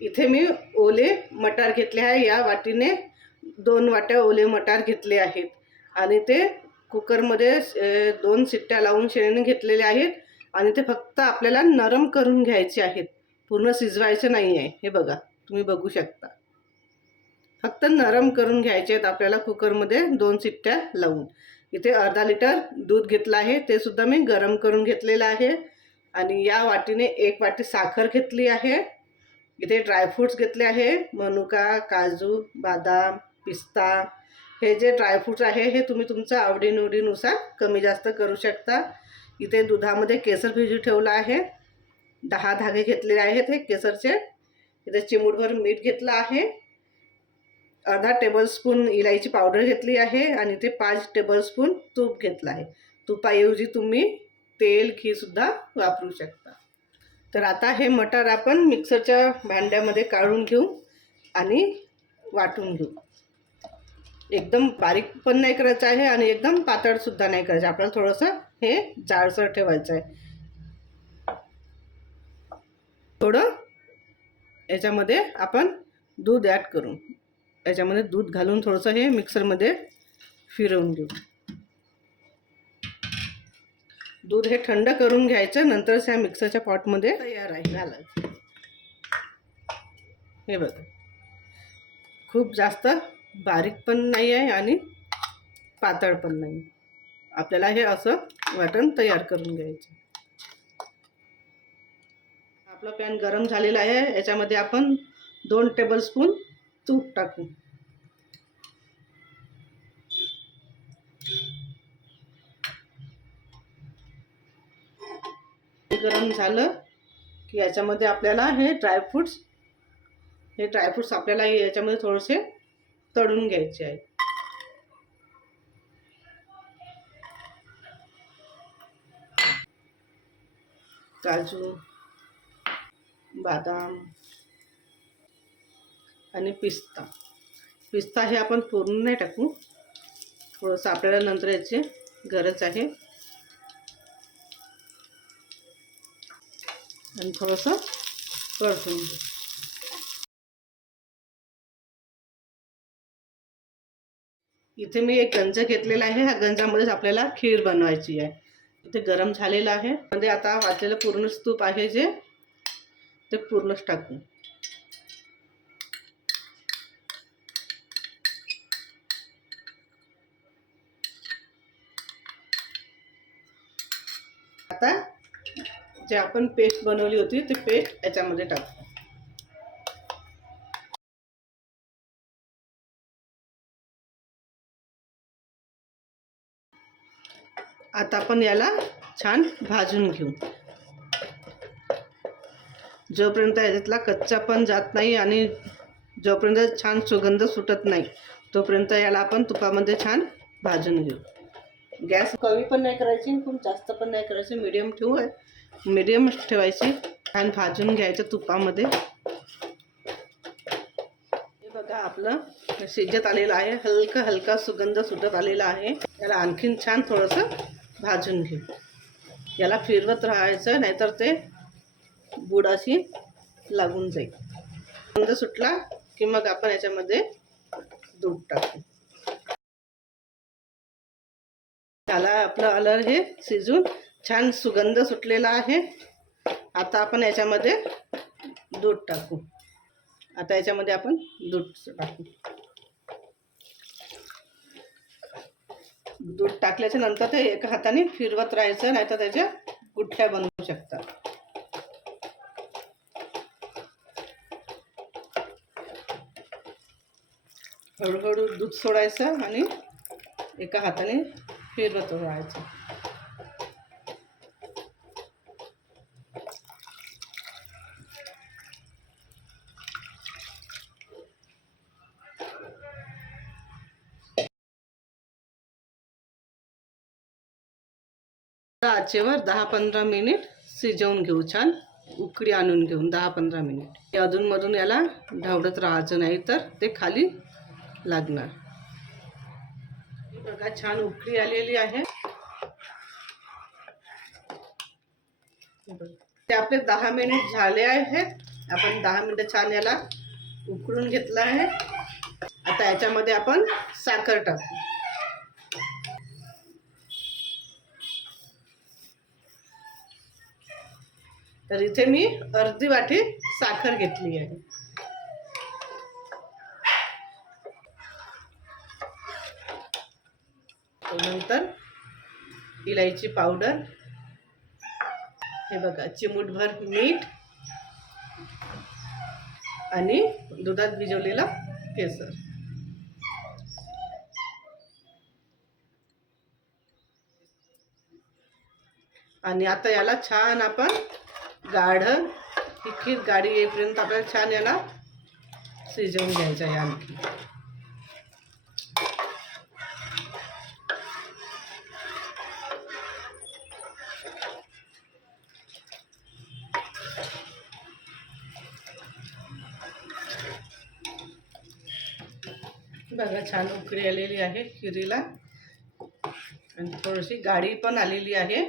इथे मी ओले मटार घेतले आहे। या वाटीने 2 वाट्या ओले मटार घेतले आहेत आणि ते कुकरमध्ये 2 शिट्ट्या लावून शेणून घेतलेले आहेत आणि ते फक्त आपल्याला नरम करून घ्यायचे आहेत, पूर्ण शिजवायचे नाही आहे। हे बघा, तुम्ही बघू शकता, फक्त नरम करून घ्यायचे आहेत आपल्याला कुकरमध्ये 2 शिट्ट्या लावून। इथे अर्धा लिटर दूध घेतलं आहे, ते सुद्धा मी गरम करून घेतलेलं आहे आणि या वाटीने 1 वाटी साखर घेतली आहे। इथे ड्रायफ्रूट्स घेतले आहे, मनुका, काजू, बदाम, पिस्ता। हे जे ड्रायफ्रूट्स आहे हे तुम्ही तुमच्या आवडीनिवडीनुसार कमी जास्त करू शकता। इथे दुधामध्ये केसर भिजू ठेवला आहे, 10 धागे घेतलेले आहेत हे केसरचे। इथे चिमूटभर मीठ घेतलं आहे, अर्धा टेबलस्पून इलायची पावडर घेतली आहे आणि ते 5 टेबलस्पून तूप घेतलं आहे। तुपाऐवजी तुम्ही तेल, घी सुद्धा वापरू शकता। तर आता हे मटार आपण मिक्सरच्या भांड्यामध्ये काढून घेऊ आणि वाटून घेऊ। एकदम बारीक पण नाही करायचं आहे आणि एकदम पातळ सुद्धा नाही करायचं, आपल्याला थोडंसं हे जाडसर ठेवायचं आहे। थोडं याच्यामध्ये आपण दूध ॲड करू, याच्यामध्ये दूध घालून थोडंसं हे मिक्सरमध्ये फिरवून घेऊ। दूध हे थंड करून घ्यायचं, नंतर त्या मिक्सरच्या पॉटमध्ये तयार आहे घालायचं। हे बघा, खूप जास्त बारीक पण नाही आहे आणि पातळ पण नाही, आपल्याला हे असं वाटण तयार करून घ्यायचं। आपला पॅन गरम झालेला आहे, याच्यामध्ये आपण 2 टेबलस्पून तूप टाकू। गरम झालं की याच्यामध्ये आपल्याला हे ड्रायफ्रूट्स आपल्याला याच्यामध्ये थोडेसे तळून घ्यायचे आहेत। काजू, बदाम आणि पिस्ता हे आपण पूर्ण नाही टाकू, थोडंसं आपल्याला नंतर याची गरज आहे आणि थोडंसं परतून घेऊ। इथे मी एक गंज घेतलेला आहे, ह्या गंजामध्येच आपल्याला खीर बनवायची आहे। इथे गरम झालेलं आहे, म्हणजे आता वाटलेलं पूर्ण तूप आहे जे ते पूर्णच टाकू। आता जे आपण पेस्ट बनवली होती ती पेस्ट याच्यामध्ये टाकू। आता आपण याला छान भाजून घेऊ, जोपर्यंत याच्यातला कच्चा पण जात नाही आणि जोपर्यंत छान सुगंध सुटत नाही तोपर्यंत याला आपण तुपामध्ये छान भाजून घेऊ। गॅस कमी पण नाही करायची, खूप जास्त पण नाही करायची, मीडियम ठेवायची। छान भाजून घ्यायचं तुपामध्ये। हे बघा, आपलं शिजत आलेलं आहे, हलका सुगंध सुटत आलेला आहे। याला आणखीन छान थोडंसं भाजून घेऊ, याला फिरवत राहायचं, नाहीतर ते बुडाशी लागून जाईल। सुगंध सुटला की मग आपण याच्यामध्ये दूध टाकू। त्याला आपलं आलं हे शिजून छान सुगंध सुटलेला आहे। आता आपण याच्यामध्ये दूध टाकू। आता याच्यामध्ये आपण दूध टाकू। दूध टाकल्याच्या नंतर ते एका हाताने फिरवत राहायचं, नाहीतर त्याच्या गुठ्ठ्या बनवू शकतात। हळूहळू दूध सोडायचं आणि एका हाताने फिरवत राहायचं। आचेवर 10-15 मिनिट शिजवून घेऊ, छान उकळी आणून घेऊन 10-15 मिनिट। अधूनमधून याला ढवळत राहायचं, नाही तर ते खाली लागणार। बघा, छान उकळी आलेली आहे। ते आपले 10 मिनिट झाले आहेत आपण 10 मिनिटं छान याला उकळून घेतलं आहे. आता याच्यामध्ये आपण साखर टाकू. तर इथे मी अर्धी वाटी साखर घेतली आहे. नंतर इलायची पावडर, हे बघा चिमूटभर मीठ आणि दुधात भिजवलेला केसर. आणि आता याला छान आपण गाढ ही खीर गाढी येईपर्यंत आपल्याला छान याला शिजवून घ्यायचं आहे. आणखी बघा छान उकळी आलेली आहे खिरीला आणि थोडीशी गाढी पण आलेली आहे.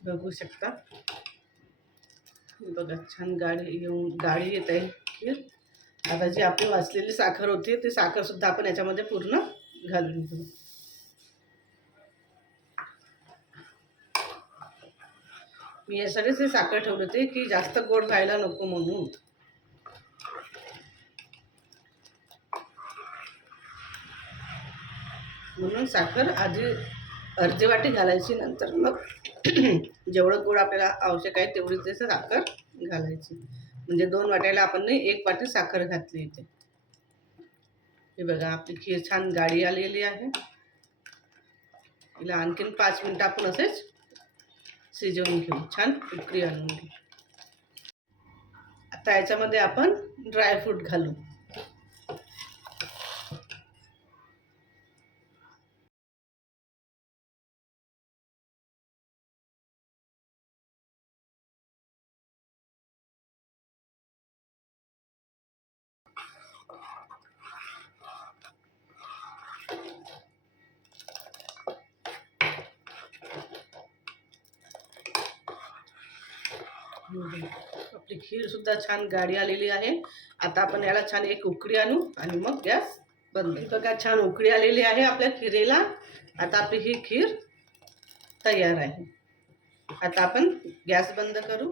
बघू शकता, बघा छान गाढी येत आहे खीर. आता जी आपली वाचलेली साखर होती ती साखर सुद्धा आपण याच्यामध्ये पूर्ण घालून घेऊ. मी यासाठीच हे साखर ठेवली होती की जास्त गोड व्हायला नको म्हणून. म्हणून साखर आधी अर्धी वाटी घालायची, नंतर मग जेवढं गोड आपल्याला आवश्यक आहे तेवढीच ते साखर घालायची. म्हणजे 2 वाट्याला आपण 1 वाटी साखर घातली इथे. हे बघा आपली खीर छान गाढी आलेली आहे. हिला आणखीन 5 मिनिटं आपण असेच शिजवून घेऊ, छान उकळी आणून घेऊ. आता याच्यामध्ये आपण ड्रायफ्रूट घालू. आपली खीर सुद्धा छान गाढी आलेली आहे. आता आपण याला छान एक उकळी आणू आणि मग गॅस बंद. बघा छान उकळी आलेली आहे आपल्या खिरीला. आता आपली ही खीर तयार आहे. आता आपण गॅस बंद करू.